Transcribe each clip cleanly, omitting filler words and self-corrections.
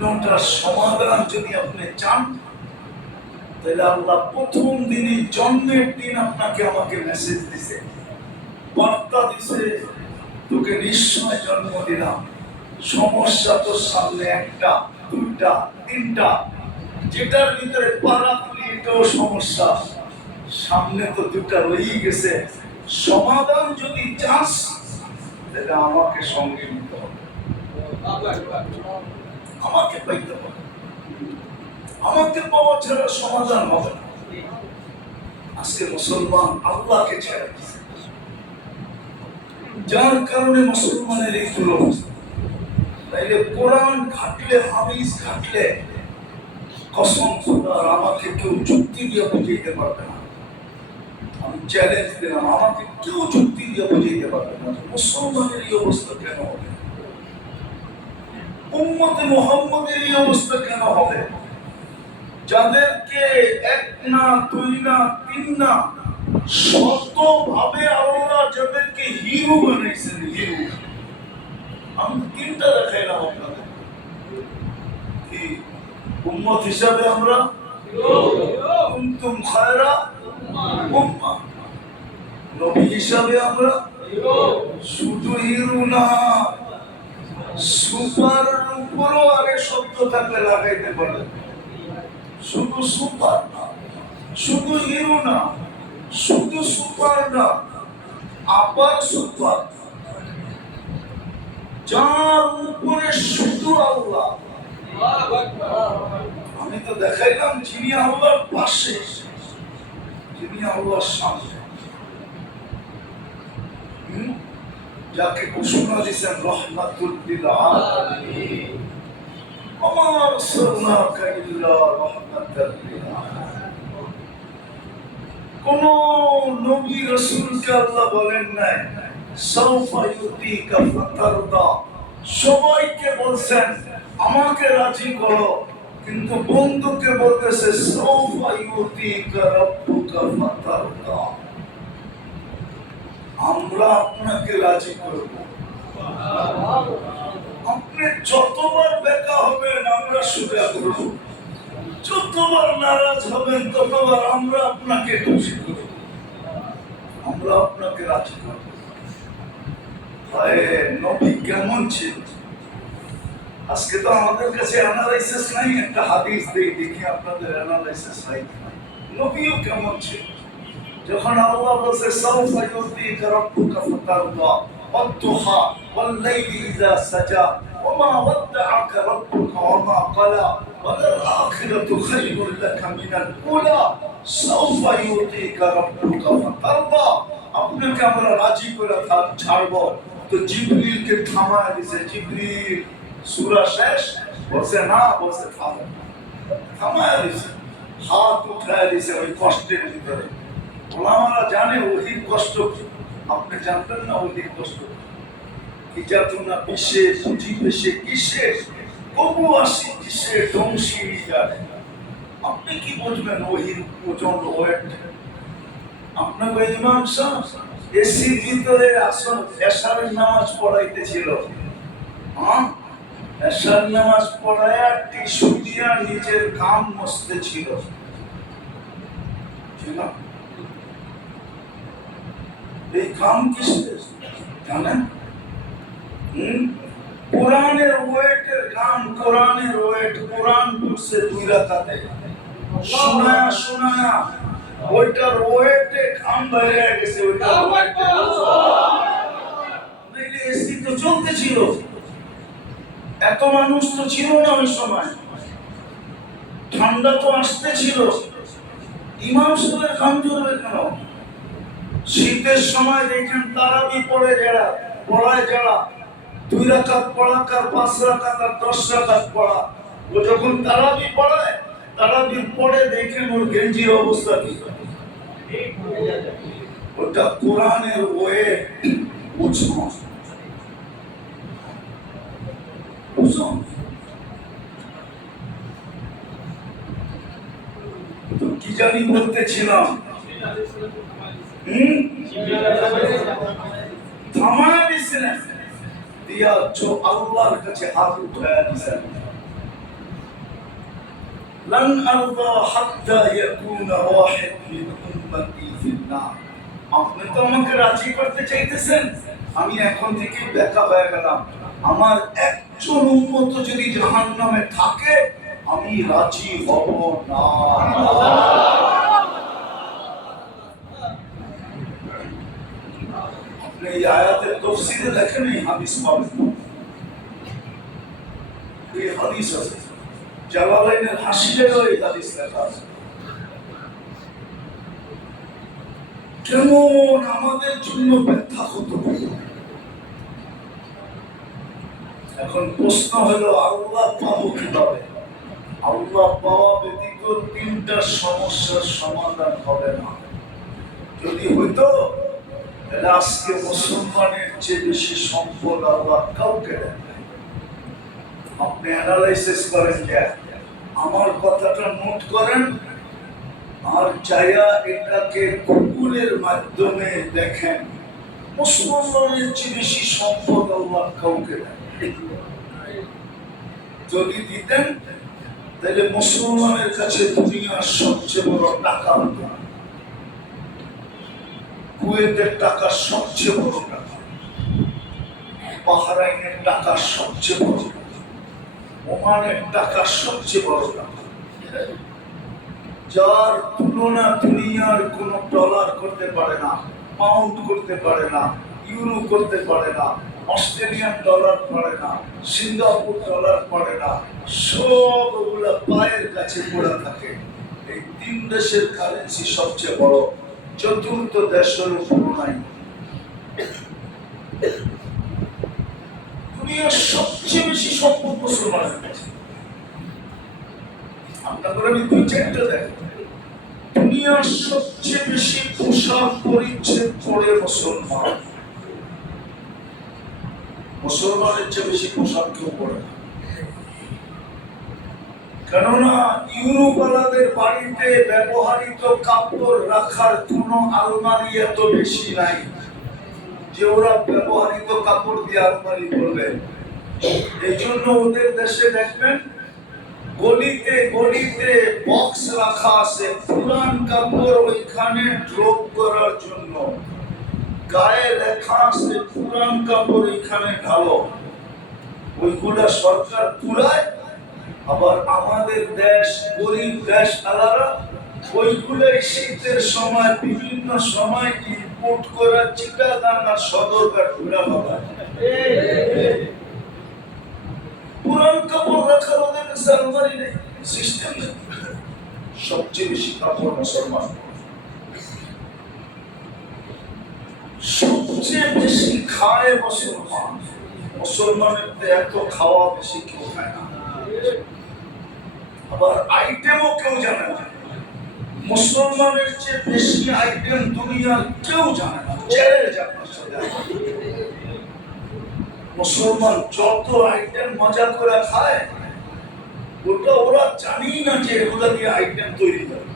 প্রশ্নটার সমাধান যদি আপনি চান, তাহলে আল্লাহ প্রথম দিনই জন্মের দিন আপনাকে আমাকে মেসেজ দিছে, বার্তা দিছে, তোকে নিশ্চয় জন্ম দিলাম। সমস্যা তোর সামনে একটা, দুইটা, তিনটা, যেটার ভিতরে পারা তুলি এটাও সমস্যা, সামনে তো দুটা রয়েই গেছে। সমাধান যদি চাস তাহলে আমাকে সঙ্গে নিতে হবে, আমাকে পাইতে হবে। আমাকে পাওয়া ছাড়া সমাধান হবে না। আজকে মুসলমান আল্লাহকে ছেড়ে দিয়েছে, যার কারণে মুসলমানের এই দুরবস্থা। তাইলে কোরআন ঘাটলে, হাদিস ঘাটলে, কসম খোদার আমাকে কেউ যুক্তি দিয়ে বুঝাইতে পারবে না। আমি চ্যালেঞ্জ দিলাম, আমাকে কেউ যুক্তি দিয়ে বুঝাইতে পারবে না মুসলমানের এই অবস্থা কেন হবে, উম্মতে মুহাম্মদের এই অবস্থা কেন হবে। যাদেরকে এক না, দুই না, তিন না, শতভাবে আল্লাহ যাদেরকে হিরো বানাইছেন, হিরো। আমি তিনটা দেখাইলাম আপনাদের। কি উম্মত হিসাবে আমরা কুনতুম খায়রা উম্মাহ, নবী হিসাবে আমরা শুধু হিরো না, সুপার উপরও আগে শব্দ থাকলে লাগাইতে পারে। শুধু সুপার না, শুধু হিরো না, শুধু সুপার না, আবার সুপার, যার উপরে শুধু আল্লাহ। আমি তো দেখাইলাম যিনি আল্লাহর পাশে, যিনি আল্লাহর সামনে, যাকে ঘোষণা দিয়েছেন রহমাতুল লিল আলামিন, ওয়া মা আরসালনাকা ইল্লা রাহমাতাল লিল আলামিন। কোন নবী রাসূলকে আল্লাহ বলেন নাই সাউফা ইউতিকা ফাতারদা, সবাইকে বলছেন আমাকে রাজি করো, কিন্তু বন্ধুকে বলতেছে সাউফা ইউতিকা রাব্বুকা ফাতারদা, আমরা আপনাকে রাজি করব। আপনি যতবার বেকা হবেন আমরা সুজা করব, যতবার নারাজ হবেন ততবার আমরা আপনাকে খুশি করব, আমরা আপনাকে রাজি করব। নবী কেমন ছিল? আজকে তো আমাদের কাছে অ্যানালাইসিস নাই, একটা হাদিস দেই দেখি আপনাদের অ্যানালাইসিস নাই। নবীও কেমন ছিল? যখন আল্লাহ বলছে সাউফা ইউতিকা রাব্বুকা ফাতারদা ওয়াদ-দুহা ওয়াল-লাইলি ইযা সাজা ওয়া মা ওয়াদ্দা'আকা রাব্বুকা ওয়া মা ক্বালা ওয়াল-আখিরাতু খায়রুল লাকা মিনাল উলা সাউফা ইউতিকা রাব্বুকা ফাতারদা। আপনাকে আমরা রাজি করে ছাড়ব। তো জিবরিলকে থামায় দিয়েছে, জিবরিল সূরা শেষ, বলছে না, বলছে থামো, থামায় দিয়েছে, হাত উঠায় দিয়েছে ওই কষ্টের ভিতরে। ওলামারা জানে ওহির কষ্ট কি, আপনি জানতেন না ওহির কষ্ট কি? যাতনা পিছে পুঁজি পেশে কিসে, কবু আসি কিসে ধ্বংসী জানে। আপনি কি বুঝবেন ওহির ওজন, ওয়েট? আপনাকে ইমাম সাহেব এসির ভিতরে আসন এশারের নামাজ পড়াইতেছিল, এশার নামাজ পড়ায় টিস্যু দিয়া নিজের কাম মস্তে ছিল, এই কাম কিসের জানেন? কোরআনের ওয়েটের কাম, কোরআনের ওয়েট। কোরআন পড়ছে 2 রাকাতে, শোনায়া শোনায়া ওইটার ওয়েটে কাম বাইরে গেছে। ওইটা এসি তো চলতে ছিল, এত মানুষ তো ছিল না ওই সময়, ঠান্ডা তো আসতে ছিল, ইমাম সাহেবের কাম চলবে কেন? শীতের সময় দেখেন তারাবি পড়ে যারা, পড়ায় যারা 2 রাকাত পড়াকার 5 রাকাত আর 10 রাকাত পড়া, ও যখন তারাবি পড়ায়, তারাবির পরে দেখেন ওর গেঞ্জির অবস্থা কি। ওটা কোরআনের ওয়েট, বুঝুন বুঝুন। তো কি জানি বলতেছিলাম, থামায় দিছিলেন দিয়া আল্লাহর কাছে হাত উঠায় দিছেন, লান আরদা হাত্তা ইয়াকুনা ওয়াহিদ মিন উম্মতি ফিন নার। আপনি তো আমাকে রাজি করতে চাইতেছেন, আমি এখন থেকে দেখা হয়ে গেলাম, আমার একজন উম্মত যদি জাহান্নামে থাকে আমি রাজি হব না। আপনি এই আয়াতের তাফসীরে দেখেন, এই হাদিস পাবেন, এই হাদিস আছে জালালাইনের হাসিয়ায়ও এই হাদিস লেখা আছে। কেমন আমাদের জন্য ব্যথা হতো। এখন প্রশ্ন হলো আল্লাহ পাবো কিভাবে? আল্লাহ পাওয়া ব্যতীত তিনটা সমস্যার সমাধান হবে না। যদি হইতো তাহলে আজকে মুসলমানের চেয়ে বেশি সম্পদ আল্লাহ কাউকে দেন। আপনি অ্যানালাইসিস করেন, যে আমার কথাটা নোট করেন আর চাইয়া এটাকে গুগলের মাধ্যমে দেখেন, মুসলমানের চেয়ে বেশি সম্পদ আল্লাহ কাউকে দেন। যদি দিতেন তাহলে মুসলমানের কাছে দুনিয়ার সবচেয়ে বড় টাকা হতো। কুয়েতের টাকা সবচেয়ে বড় টাকা, বাহরাইনের টাকা সবচেয়ে বড় টাকা, ওমানের টাকা সবচেয়ে বড় টাকা, যার তুলনা দুনিয়ার কোন ডলার করতে পারে না, পাউন্ড করতে পারে না, ইউরো করতে পারে না, অস্ট্রেলিয়ান ডলার পারে না, সিঙ্গাপুর ডলার পারে না, সবগুলা পায়ের কাছে পড়ে থাকে। এই তিন দেশের কারেন্সি সবচেয়ে বড়, চতুর্থ দেশের তুলনায় দুনিয়ার সবচেয়ে বেশি সম্পদ মুসলমানের কাছে। আপনাদের আমি দুই চারটা দেখেন, দুনিয়ার সবচেয়ে বেশি পোশাক পরিচ্ছদ পরে মুসলমান, মুসলমানের চেয়ে বেশি পোশাক কেউ পরে না। কেননা ইউরোপালাদের বাড়িতে ব্যবহৃত কাপড় রাখার কোনো আলমারি এত বেশি নাই যে ওরা ব্যবহৃত কাপড় দিয়ে আলমারি করবে। এই জন্য ওদের দেশে দেখবেন গলিতে গলিতে বক্স রাখা আছে, পুরান কাপড় ওইখানে ড্রপ করার জন্য, গায়ে লেখা আছে পুরান কাপড় এখানে ঢালো। ওইগুলা সরকার পুরায়, আবার আমাদের দেশ গরিব দেশ আলাদা, ওইগুলাই শীতের সময় বিভিন্ন সময় ইম্পোর্ট করা চিটাগাং আর সদরঘাট ঘুরা পাওয়া। পুরান কাপড় রাখার ওদের কাছে আলমারি নেই, সিস্টেম নেই। সবচেয়ে বেশি কাপড় মুসলমান, সবচেয়ে বেশি খায় মুসলমান। মুসলমানের এত খাওয়া বেশি কেউ খায় না, আবার আইটেমও কেউ জানে না। মুসলমানের চেয়ে বেশি আইটেম দুনিয়ার কেউ জানে না। মুসলমান যত আইটেম মজা করে খায়, ওটা ওরা জানি না যে এগুলা দিয়ে আইটেম তৈরি করে।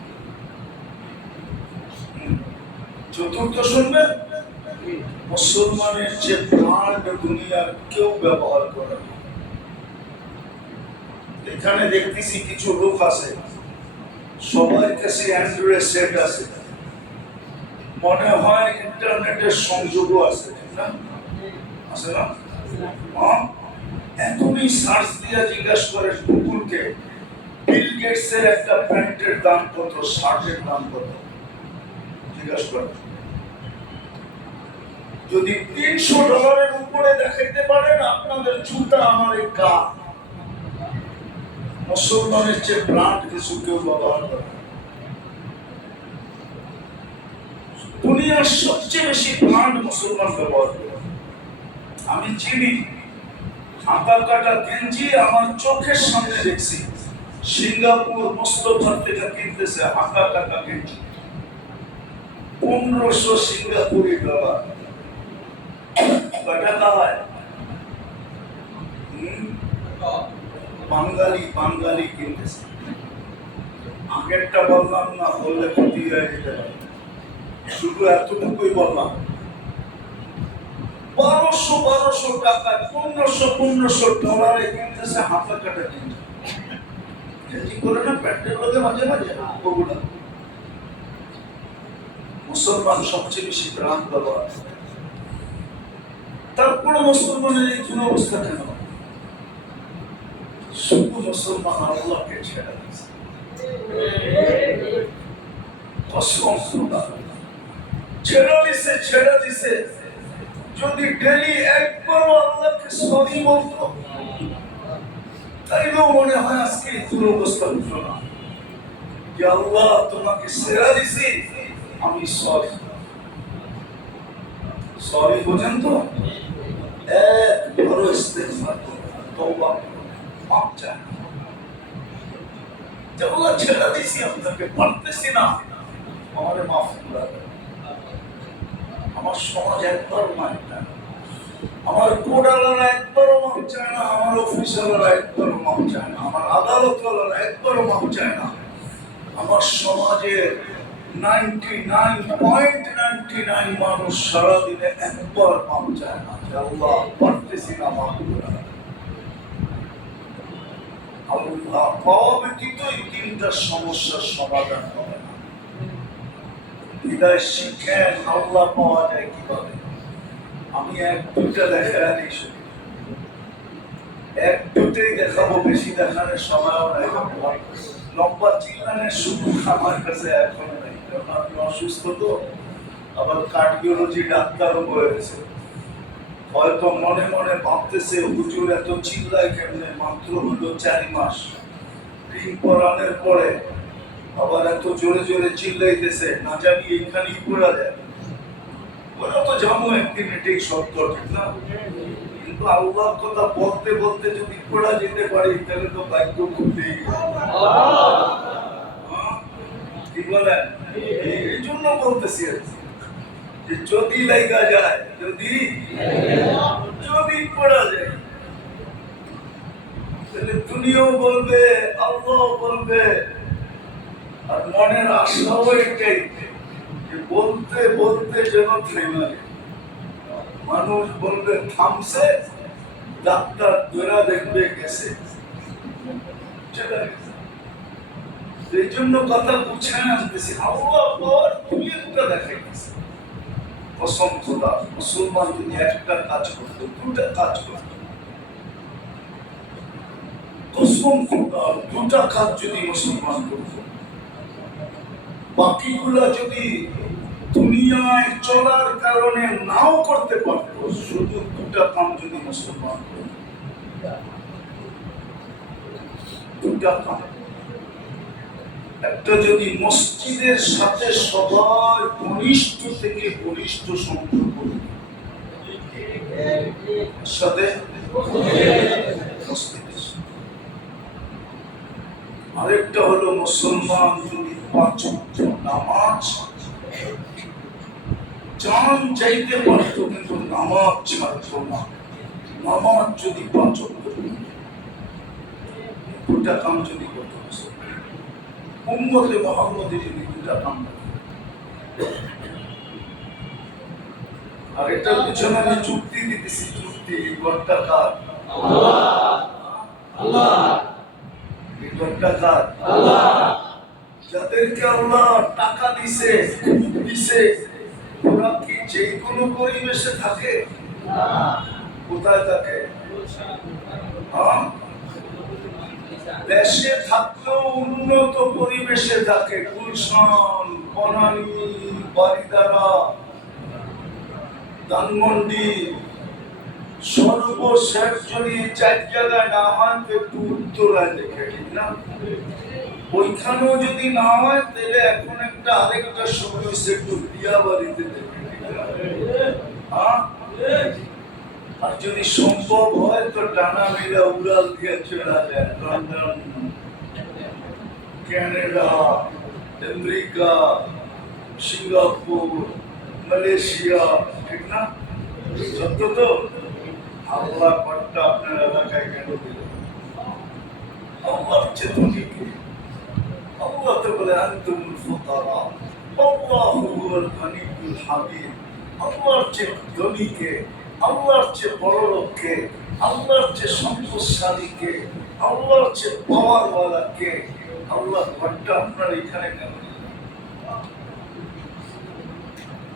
চতুর্থ শুনবেন, মুসলমানের যে ব্র্যান্ড দুনিয়ার কেউ ব্যবহার করে না। এখানে দেখতেছি কিছু লোক আছে, সবার কাছে অ্যান্ড্রয়েড সেট আছে, মনে হয় ইন্টারনেটের সংযোগও আছে, ঠিক না? আছে না? এখনই সার্চ দিয়ে জিজ্ঞাসা করে গুগলকে, বিল গেটসের একটা প্যান্টের দাম কত, শার্টের দাম কত, জিজ্ঞাসা করে। যদি $300 উপরে দেখাইতে পারেন আপনাদের জুতা, আমার এই গা। মুসলমানের চেয়ে ব্র্যান্ড কিছু কেউ ব্যবহার করে। দুনিয়ার সবচেয়ে বেশি ব্র্যান্ড মুসলমান ব্যবহার করে। আমি চিনি, হাতা কাটা গেঞ্জি আমার চোখের সামনে দেখছি, সিঙ্গাপুর মোস্তফার থেকে কিনতেছে হাতা কাটা গেঞ্জি, 1500 সিঙ্গাপুরি ডলার। বাঙালি বাঙালি কিনতেছে। আগেরটা বললাম না, বললে ক্ষতি হয়ে যেতে পারে, শুধু এতটুকুই বললাম। 1200 টাকা, 1500 ডলারে কিনতেছে হাতা কাটা গেঞ্জি। গেঞ্জি করে না প্যান্টের মধ্যে মাঝে মাঝে ওগুলা মুসলমান সবচেয়ে বেশি প্রাণ ব্যবহার। তারপরে মুসলমানের এই অবস্থা কেন? শুধু মুসলমান আল্লাহকে ছেড়ে দিয়েছে। ছেড়ে দিছে। যদি ডেলি একবারও আল্লাহকে সরি বলতো তাইলেও মনে হয় আজকে দুরবস্থা হতো না। যে আল্লাহ তোমাকে ছেড়ে দিছি, আমি সরি। সরি বোঝেন তো? বড় ইস্তেগফার তওবা মাপ চায়। যে আল্লাহ ছেড়ে দিছি, আপনাকে পারতেছি না, আমারে মাফ করে দেন। আমার সমাজ একবার মাফ চায় না, আমার কোডালারা একবারও মাফ চায় না, আমার অফিসাররা একবারও মাফ চায় না, আমার আদালতওয়ালারা একবারও মাফ চায় না। আমার সমাজের 99.99 মানুষ সারাদিনে একবার মাফ চায় না। আল্লাহ পারতেছি না, মাফ করে দেন। আল্লাহ পাওয়া ব্যতীত এই তিনটা সমস্যার সমাধান হবে না। হৃদয় শিখেন আল্লাহ পাওয়া যায় কিভাবে। আমি এক দুটা দেখাই শুধু, এক দুটোই দেখাবো, বেশি দেখানোর সময়ও নাই। লম্বা চিল্লানের সুযোগ আমার কাছে এখনো নেই, কারণ আমি অসুস্থ তো, আবার কার্ডিওলজি ডাক্তারও হয়েছে। হয়তো মনে মনে ভাবতেছে হুজুর এত চিল্লায় কেমনে, মাত্র হলো 4 মাস, রিং পরানোর পরে আবার এত জোরে জোরে চিল্লাইতেছে, না জানি এইখানেই পড়া যায়। ওরা তো জানো একদিন এটাই সত্য, ঠিক না? কিন্তু আল্লাহর কথা বলতে বলতে যদি পড়া যেতে পারি তাহলে তো ভাগ্য খুলতেই। কি বলেন? এই জন্য বলতেছি যে যদি লাগা যায়, যদি পড়া যায়, তাহলে দুনিয়াও বলবে, আল্লাহ বলবে। আর মনের আশাও এটাই যে বলতে বলতে যেন থেমে, মানুষ বলবে থামছে, ডাক্তার ধরা দেখবে গেছে। এই জন্য কথা গুছায় আনতেছি। আল্লাহ পর তুমি একটা দেখে গেছে। কসম খোদা, মুসলমান যদি একটা কাজ করতো, দুটা কাজ করতো। কসম খোদা, দুটা কাজ যদি মুসলমান করতো, বাকিগুলা যদি দুনিয়ায় চলার কারণে নাও করতে পারতো, শুধু দুটা কাম যদি মুসলমান করতো, দুটা কাম। একটা যদি মসজিদের সাথে সবার ঘনিষ্ঠ থেকে ঘনিষ্ঠ সম্পর্ক সাথে, আরেকটা হলো মুসলমান যদি 5 ওয়াক্ত নামাজ জান চাইতে পারতো কিন্তু নামাজ ছাড়তো না। নামাজ যদি 5 ওয়াক্ত, দুটা কাম যদি করতো, উম্মতে মুহাম্মদী যদি দুটা কাম। আর এটার পিছনে আমি চুক্তি দিতেছি, চুক্তি। ঘরটা কার? আল্লাহ। এই ঘরটা কার? আল্লাহ। যাদেরকে আল্লাহ টাকা দিছে, ওরা কি যে কোনো পরিবেশে থাকে? কোথায় থাকে? দেশে থাকলেও উন্নত পরিবেশে থাকে। গুলশান, বনানী, বারিধারা, ধানমন্ডি, সর্বশেষ যদি 4 জায়গায় না হয় তো একটু উত্তরায় দেখে, ঠিক না? ওইখানেও যদি না হয় তাহলে এখন একটা আরেকটা সময় একটু বিয়া বাড়িতে দেখে, আর যদি সম্ভব হয় তো ডানা মেলা উড়াল দিয়ে চলা যায় London, Canada, America, Singapore, Malaysia, ঠিক না? সত্য তো? আল্লাহ ঘরটা আপনার এলাকায় কেন দিল? আল্লাহর চেতনীকে। আল্লাহ তো বলে আনতুমুল ফুকারা, আল্লাহু হুয়াল গনিয়্যুল হামিদ। আল্লাহর চেয়ে ধনীকে, আল্লাহর চেয়ে বড় লোককে, আল্লাহর চেয়ে সম্পদশালীকে আল্লাহর যে পাওয়ার ওয়ালা কে? আল্লাহ ঘরটা আপনার এখানে কেন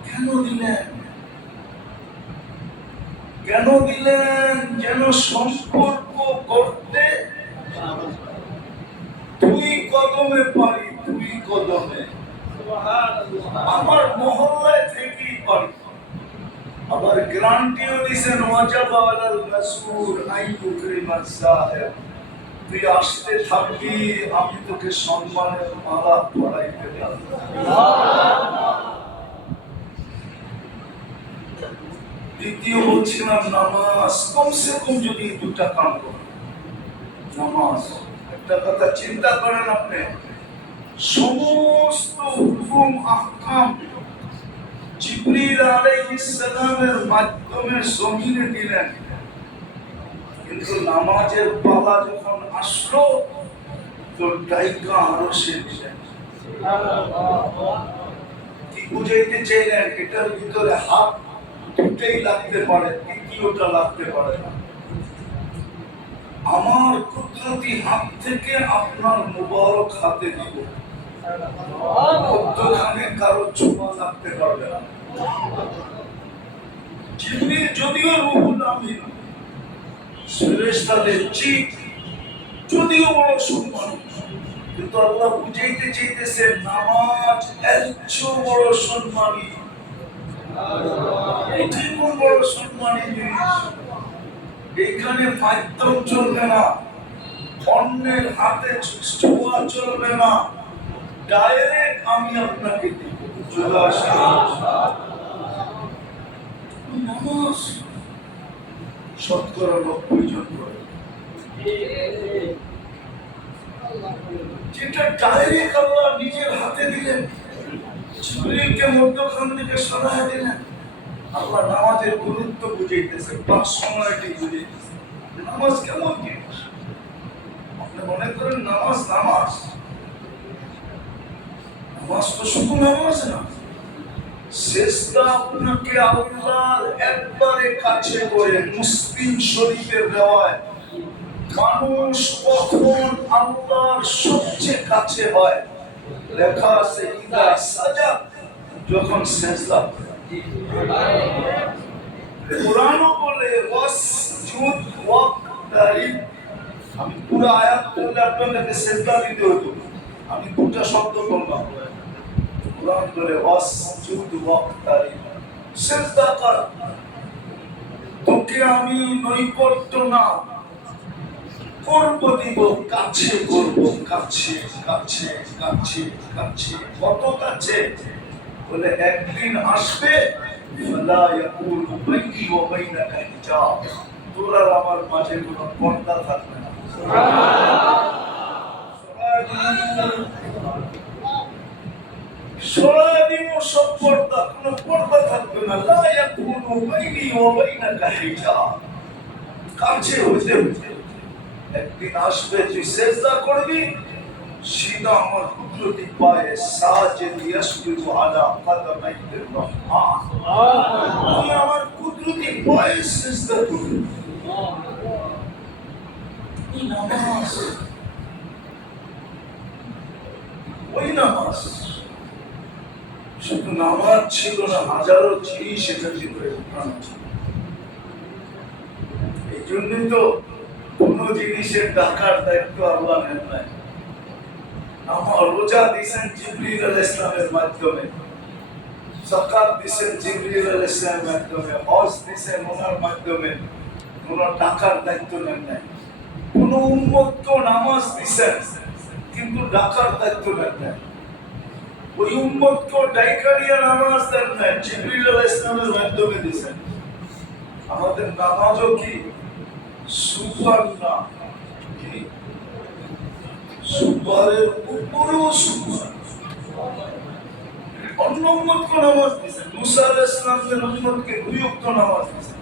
কেন দিলেন? কেন দিলেন? যেন সম্পর্ক করতে দুই কদমে পারি, দুই কদমে। আমার মহল্লায় থেকেই পারি। আবার গ্যারান্টিও দিয়েছেন ওয়াজাব আলাল রাসূল আইয়ুকরিমান সাহেব, তুই আসতে থাকবি, আমি তোকে সম্মানের মালা পরাইতে যাব। দ্বিতীয় বলছিলাম নামাজ, কমসে কম যদি দুটা কাম করো নামাজ। একটা কথা চিন্তা করেন আপনি, সমস্ত হুকুম আহকাম জিবরিল আলাইহিস সালামের মাধ্যমে জমিনে দিলেন, কিন্তু নামাজের পালা যখন আসলো তো ডাইকা আরো সে দিলেন। কি বুঝাইতে চাইলেন? এটার ভিতরে হাত দুটেই লাগতে পারে, তৃতীয়টা লাগতে পারে না। আমার কুদরতি হাত থেকে আপনার মুবারক হাতে দিব, মধ্যখানে কারো ছোঁয়া লাগতে পারবে না। জিবরিল যদিও রুহুল আমিন, ফেরেশতাদের চিফ, যদিও বড় সম্মান, কিন্তু আল্লাহ বুঝাইতে চাইতেছে নামাজ এর চেয়ে বড় সম্মানী। এটি কোন বড় সম্মানী জিনিস? এখানে মাধ্যম চলবে না, অন্যের হাতে ছোঁয়া চলবে না, ডাইরেক্ট আমি আপনাকে দিব। চলে আসে নামাজ শতকরা 90 জন করে, যেটা ডাইরেক্ট আল্লাহ নিজের হাতে দিলেন, জিবরিলকে মধ্যখান থেকে সরায় দিলেন। আল্লাহ নামাজের গুরুত্ব বুঝাইতেছে, পার্সোনালিটি বুঝাইতেছে। নামাজ কেমন জিনিস? আপনি মনে করেন নামাজ নামাজ নামাজ তো শুধু নামাজ না, সেজদা আপনাকে আল্লাহর একবারে কাছে করে। মুসলিম শরীফের রিওয়ায়াত, মানুষ কখন আল্লাহর সবচেয়ে কাছে হয়, লেখা আছে ইদা সাজা, যখন সেজদা করে। কুরআনও বলে ওয়াসজুদ ওয়াকতারিব। আমি পুরো আয়াত পড়লে আপনাদেরকে সেজদা দিতে হতো, আমি দুটো শব্দ বললাম। কুরআন বলে ওয়াসজুদ ওয়াকতারিব, সেজদা কর। তোকে আমি নৈকট্য না করব দিব, কাছে করব, কাছে কাছে কাছে কাছে। কত কাছে? বলে একদিন আসবে ফালা ইয়াকুলু বাইনি ওয়া বাইনাকা হিজাব, তোর আর আমার মাঝে কোনো পর্দা থাকবে না। সরাই দিব সব পর্দা, কোনো পর্দা থাকবে না। লা ইয়াকুলু বাইনি ওয়া বাইনাকা হিজাব, কাছে হইতে হইতে একদিন আসবে, তুই সেজদা করবি, সিধা আমার কুদরতি পায়ে সাজিদ ইয়াসজুদু আলা কদমাইহির রহমান, তুই আমার কুদরতি পায়ে সিজদা করবি। এই নামাজ, ওই নামাজ শুধু নামাজ ছিল না, হাজারো জিনিস এটার ভিতরে উঠানো ছিল। এই জন্যই তো কোন জিনিসের টাকার দায়িত্ব আল্লাহ নেন নাই। আমার রোজা দিয়েছেন জিবরিল আলাইহিস সালামের মাধ্যমে, যাকাত দিয়েছেন জিবরিল আলাইহিস সালামের মাধ্যমে, হজ দিয়েছেন ওনার মাধ্যমে, কোন টাকার দায়িত্ব নেন নাই। কোন উম্মতকে নামাজ দিয়েছেন, কিন্তু ডাকার দায়িত্ব নেন নাই। ওই উম্মতকে ডাইকারিয়া নামাজ দেন নাই, জিবরিল আলাইহিস সালামের মাধ্যমে দিয়েছেন। আমাদের নামাজও কি সুপার না, কি সুপারের উপরেও সুপার। অন্য উম্মতকে নামাজ দিয়েছেন, মুসা আলাইহিস সালামের উম্মতকে 2 ওয়াক্ত নামাজ দিয়েছেন,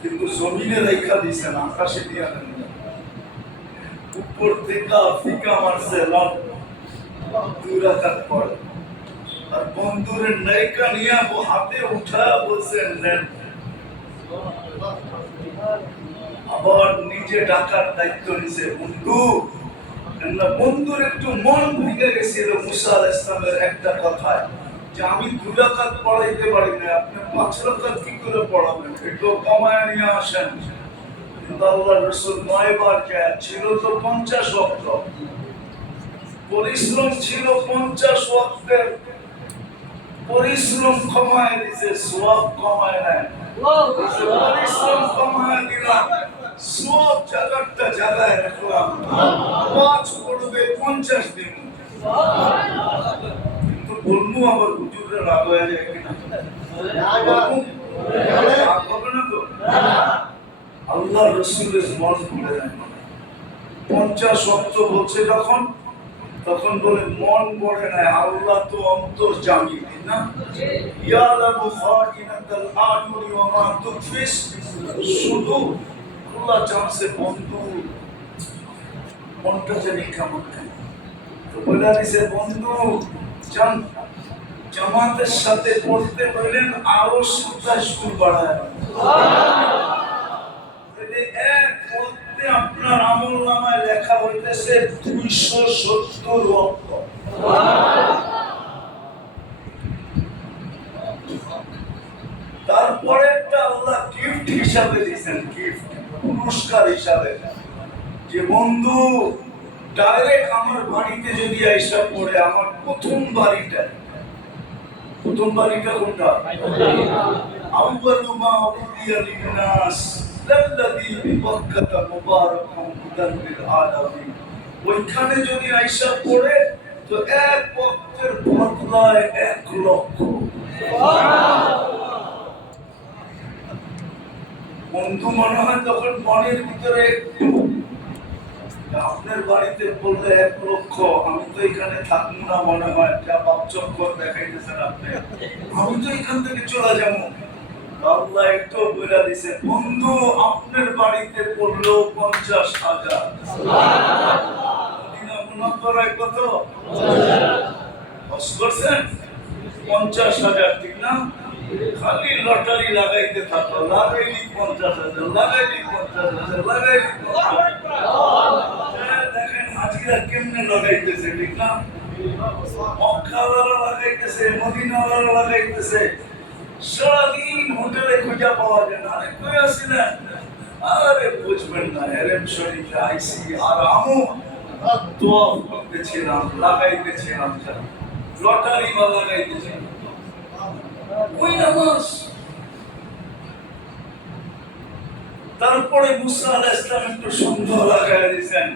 কিন্তু জমিনে রেখা দিয়েছেন, আকাশে দিয়া নেন। উপর থেকে আফ্রিকা মারছে লন 2 রাকাত পড়ে, আর বন্ধুরের নায়িকা নিয়ে হাতে উঠা বলছেন নেন। আবার নিজে ডাকার দায়িত্ব নিছে বন্ধু। বন্ধুর একটু মন ভেঙে গেছিল মুসা আলাইহিস সালামের একটা কথায়, যে আমি 2 রাকাত পড়াইতে পারি না, আপনি 5 রাকাত কি করে পড়াবেন, একটু কমায় নিয়ে আসেন। কিন্তু আল্লাহ রাসূল 9 বার যায়, ছিল তো 50 ওয়াক্ত, পরিশ্রম ছিল 50 ওয়াক্তের, পরিশ্রম কমায় দিছে, সওয়াব কমায় নাই। পরিশ্রম কমায় দিলাম, সওয়াব জায়গাটা জায়গায় রাখলাম। 5 পড়বে 50 দিন। কিন্তু বলবো আবার হুজুরে রাগ হয়ে যায় কিনা, রাগ হবে না তো? আল্লাহ রাসূলের মন ভরে যায়। 50 ওয়াক্ত বলছে যখন, তখন বলে মন পড়ে না, আল্লাহ তো অন্তর্যামী না, ইয়ালামু খাইনাতাল আয়ুনি ওয়া মা তুখফিস সুদূর। আল্লাহ জানছে বন্ধু মনটা জানি কেমন, তো বলে দিছে বন্ধু জান জামাতের সাথে পড়তে বললেন আরো 27 গুণ বাড়ায়। এক পড়তে আপনার আমলনামায় লেখা হইতেছে 270 ওয়াক্ত। তারপরে একটা আল্লাহ গিফট হিসাবে দিয়েছেন, গিফট পুরস্কার হিসাবে, যে বন্ধু ডাইরেক্ট আমার বাড়িতে যদি আইসা পড়ে, আমার প্রথম বাড়িটা কোনটা? আউয়ালু মা উদিয়া লিন-নাস লাল্লাযী বিবাক্কাতা মুবারাকান হুদান লিল আলামিন। ওইখানে যদি আইসা পড়ে তো এক ওয়াক্তের বদলায় 1 লক্ষ। বন্ধু মনে হয় তখন মনের ভিতরে একটু, আপনার বাড়িতে বললে 1 লক্ষ, আমি তো এখানে থাকবো না, মনে হয় যা বাপচক্কর দেখাইতেছেন আপনি, আমি তো এখান থেকে চলে যাবো। আল্লাহ একটু বলে দিছে বন্ধু আপনার বাড়িতে পড়লো 50,000। মদিনা মুনাওয়ারায় কত হজ করছেন? 50,000, ঠিক না? খালি লটারি লাগাইতে থাকো, লাগাইলি 50,000, লাগাইলি 50,000, লাগাইলি। দেখেন হাজিরা কেমনে লাগাইতেছে, ঠিক না? মক্কাওয়ালা লাগাইতেছে, মদিনাওয়ালা লাগাইতেছে, সারাদিন হোটেলে খুঁজে পাওয়া যায় না। আরে কই আসিলেন? আরে বুঝবেন না, হেরেম শরীফে আইসি আরামও দোয়া করতেছিলাম, লাগাইতেছিলাম, লটারি বা লাগাইতেছিলাম। ওই নামাজ। তারপরে মুসা আলাইহিস সালাম একটু সুন্দর লাগাই দিয়েছেন,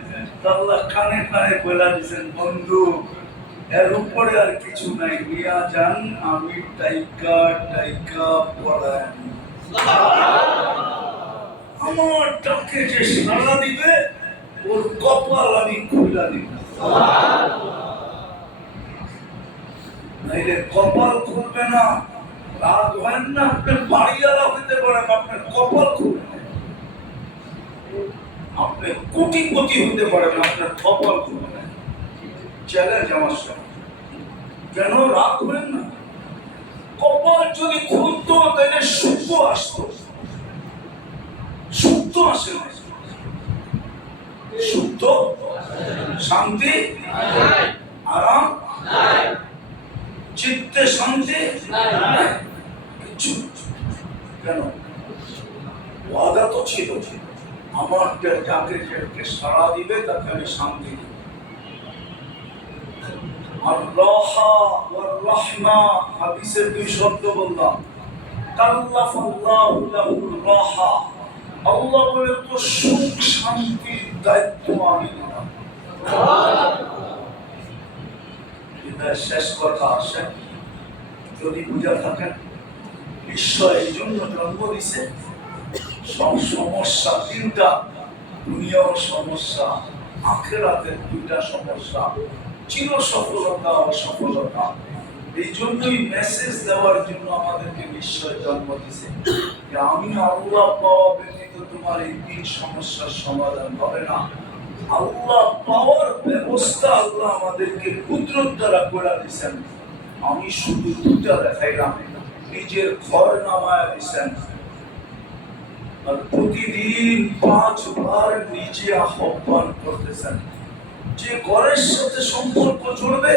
আল্লাহ কানে কানে বলে দিয়েছেন বন্ধু এর উপরে আর কিছু নাই, নিয়া যান, আমি টাইকা টাইকা পড়াই। আমার ডাকে যে সাড়া দিবে ওর কপাল আমি খুলে দিব। নাইলে কপাল খুলবে না, রাগ হয় না, আপনার বাড়িওয়ালা হইতে পারেন, আপনার কপাল খুলবে না। আপনি কোটিপতি হইতে পারেন, আপনার কপাল খুলবে না। চ্যালেঞ্জ আমার সাথে, কেন রাগ হবেন না? কপাল যদি খুলতো তাহলে সুখ আসতো, সুখ তো আসে না। সুখ তো, শান্তি, আরাম, চিত্তে শান্তি কিছু। কেন? ওয়াদা তো ছিল আমার যাকে সাড়া দিবে তাকে আমি শান্তি দিব। আর রাহা ওয়ার রাহমা, হাদিসের 2 শব্দ বললাম। কাল্লাফাল্লাহু লাহুর রাহা, আল্লাহ বলে তো সুখ শান্তির দায়িত্ব আমি নিলাম। শেষ কথা আসে, যদি বুঝা থাকেন ঈশ্বর এই জন্য জন্ম দিছে, সব সমস্যা 3টা, দুনিয়াও সমস্যা, আখিরাতের 2টা সমস্যা, চির সফলতা অসফলতা। এই জন্যই মেসেজ দেওয়ার জন্য আমাদেরকে নিশ্চয় জন্ম দিছে, যে আমি আল্লাহ পাওয়া ব্যতীত তোমার এই 3 সমস্যার সমাধান হবে না। আল্লাহ পাওয়ার ব্যবস্থা আল্লাহ আমাদেরকে কুদরত দ্বারা করে দিয়েছেন। আমি শুধু 2টা দেখাইলাম, নিজের ঘর নামায় দিয়েছেন। আর প্রতিদিন 5 বার নিজে আহ্বান করতেছেন যে ঘরের সাথে সম্পর্ক জুড়বে